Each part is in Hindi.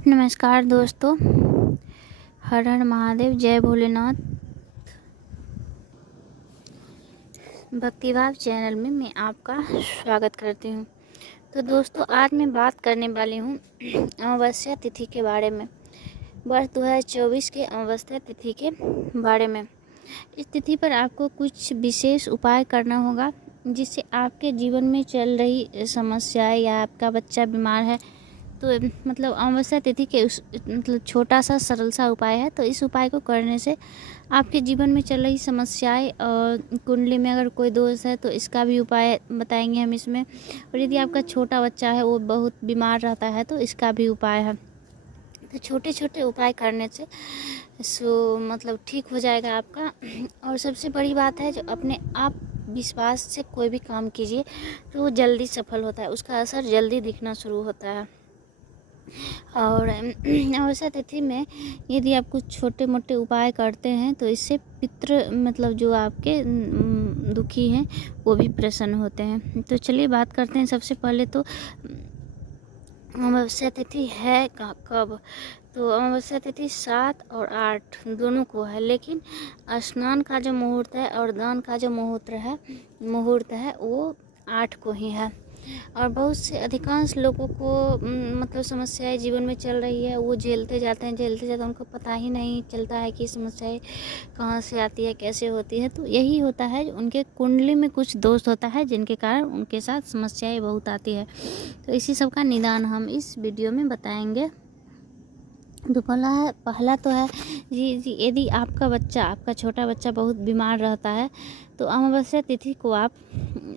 नमस्कार दोस्तों, हर हर महादेव, जय भोलेनाथ। भक्तिभाव चैनल में मैं आपका स्वागत करती हूँ। तो दोस्तों, आज मैं बात करने वाली हूँ अमावस्या तिथि के बारे में, वर्ष 2024 के अमावस्या तिथि के बारे में। इस तिथि पर आपको कुछ विशेष उपाय करना होगा जिससे आपके जीवन में चल रही समस्याएं या आपका बच्चा बीमार है तो अमावस्या तिथि के उस छोटा सा सरल सा उपाय है। तो इस उपाय को करने से आपके जीवन में चल रही समस्याएं और कुंडली में अगर कोई दोष है तो इसका भी उपाय बताएंगे हम इसमें। और यदि आपका छोटा बच्चा है वो बहुत बीमार रहता है तो इसका भी उपाय है। तो छोटे छोटे उपाय करने से ठीक हो जाएगा आपका। और सबसे बड़ी बात है, जो अपने आप विश्वास से कोई भी काम कीजिए तो वो जल्दी सफल होता है, उसका असर जल्दी दिखना शुरू होता है। और अमावस्या तिथि में यदि आप कुछ छोटे मोटे उपाय करते हैं तो इससे पितृ जो आपके दुखी हैं वो भी प्रसन्न होते हैं। तो चलिए बात करते हैं। सबसे पहले तो अमावस्या तिथि है कब? तो अमावस्या तिथि 7 और 8 दोनों को है, लेकिन स्नान का जो मुहूर्त है और दान का जो मुहूर्त है वो 8 को ही है। और बहुत से अधिकांश लोगों को समस्याएं जीवन में चल रही है, वो झेलते जाते हैं, उनको पता ही नहीं चलता है कि समस्याएं कहाँ से आती है, कैसे होती है। तो यही होता है, उनके कुंडली में कुछ दोष होता है जिनके कारण उनके साथ समस्याएं बहुत आती है। तो इसी सब का निदान हम इस वीडियो में बताएंगे। तो पहला तो है जी, यदि आपका छोटा बच्चा बहुत बीमार रहता है तो अमावस्या तिथि को आप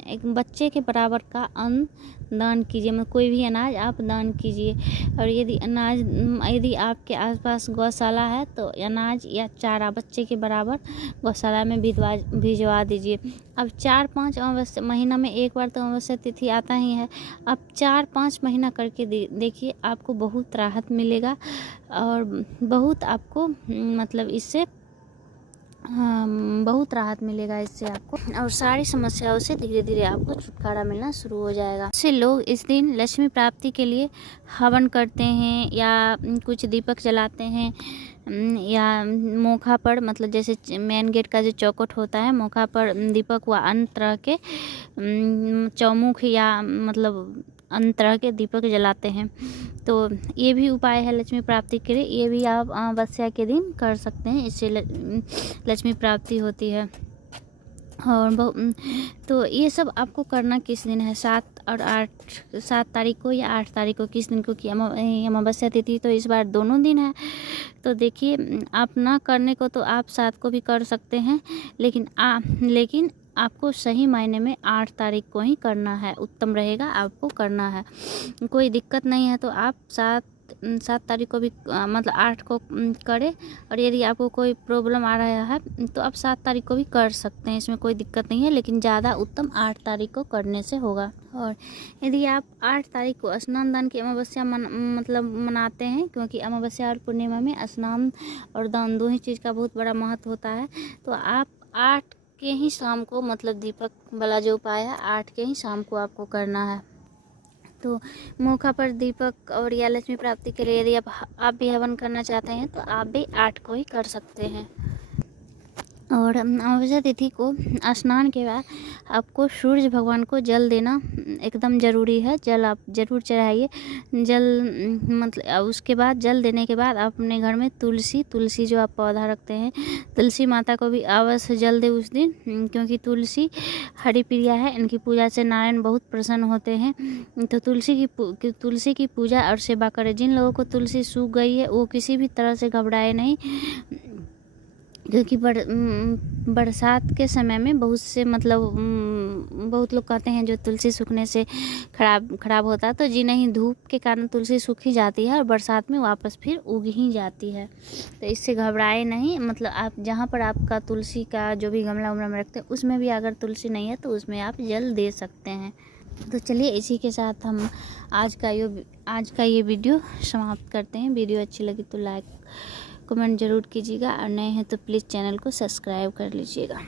एक बच्चे के बराबर का अन्न दान कीजिए, कोई भी अनाज आप दान कीजिए। और यदि आपके आसपास गौशाला है तो अनाज या चारा बच्चे के बराबर गौशाला में भिजवा दीजिए। अब 4-5 अमावस्या महीना में एक बार तो अमावस्या तिथि आता ही है। अब 4-5 महीना करके देखिए, आपको बहुत राहत मिलेगा और बहुत आपको इससे बहुत राहत मिलेगा इससे आपको, और सारी समस्याओं से धीरे धीरे आपको छुटकारा मिलना शुरू हो जाएगा। इससे लोग इस दिन लक्ष्मी प्राप्ति के लिए हवन करते हैं या कुछ दीपक जलाते हैं या मोखा पर जैसे मेन गेट का जो चौखट होता है, मोखा पर दीपक व अन्य तरह के चौमुख या अन्य तरह के दीपक जलाते हैं। तो ये भी उपाय है लक्ष्मी प्राप्ति के लिए, ये भी आप अमावस्या के दिन कर सकते हैं, इससे लक्ष्मी प्राप्ति होती है। और तो ये सब आपको करना किस दिन है? 7 तारीख को या 8 तारीख को, किस दिन को कि अमावस्या तिथि तो इस बार दोनों दिन है। तो देखिए, आप ना करने को तो आप 7 को भी कर सकते हैं, लेकिन आपको सही मायने में 8 तारीख को ही करना है, उत्तम रहेगा आपको करना है। कोई दिक्कत नहीं है तो आप 7 तारीख को भी 8 को करें। और यदि आपको कोई प्रॉब्लम आ रहा है तो आप 7 तारीख को भी कर सकते हैं, इसमें कोई दिक्कत नहीं है, लेकिन ज़्यादा उत्तम 8 तारीख को करने से होगा। और यदि आप 8 तारीख को स्नान दान की अमावस्या मनाते हैं, क्योंकि अमावस्या और पूर्णिमा में स्नान और दान दो ही चीज़ का बहुत बड़ा महत्व होता है, तो आप 8 के ही शाम को दीपक वाला जो उपाय है 8 के ही शाम को आपको करना है। तो मौका पर दीपक और या लक्ष्मी प्राप्ति के लिए यदि आप भी हवन करना चाहते हैं तो आप भी 8 को ही कर सकते हैं। और अमावस्या तिथि को स्नान के बाद आपको सूर्य भगवान को जल देना एकदम ज़रूरी है। जल आप ज़रूर चढ़ाइए। उसके बाद जल देने के बाद आप अपने घर में तुलसी जो आप पौधा रखते हैं, तुलसी माता को भी अवश्य जल दे उस दिन, क्योंकि तुलसी हरि प्रिया है, इनकी पूजा से नारायण बहुत प्रसन्न होते हैं। तो तुलसी की पूजा और सेवा करें। जिन लोगों को तुलसी सूख गई है वो किसी भी तरह से घबराए नहीं, क्योंकि बरसात के समय में बहुत लोग कहते हैं जो तुलसी सूखने से खराब होता है, तो जी नहीं, धूप के कारण तुलसी सूख ही जाती है और बरसात में वापस फिर उग ही जाती है। तो इससे घबराए नहीं। आप जहाँ पर आपका तुलसी का जो भी गमला में रखते हैं उसमें भी अगर तुलसी नहीं है तो उसमें आप जल दे सकते हैं। तो चलिए, इसी के साथ हम आज का ये वीडियो समाप्त करते हैं। वीडियो अच्छी लगी तो लाइक कमेंट ज़रूर कीजिएगा, और नए हैं तो प्लीज़ चैनल को सब्सक्राइब कर लीजिएगा।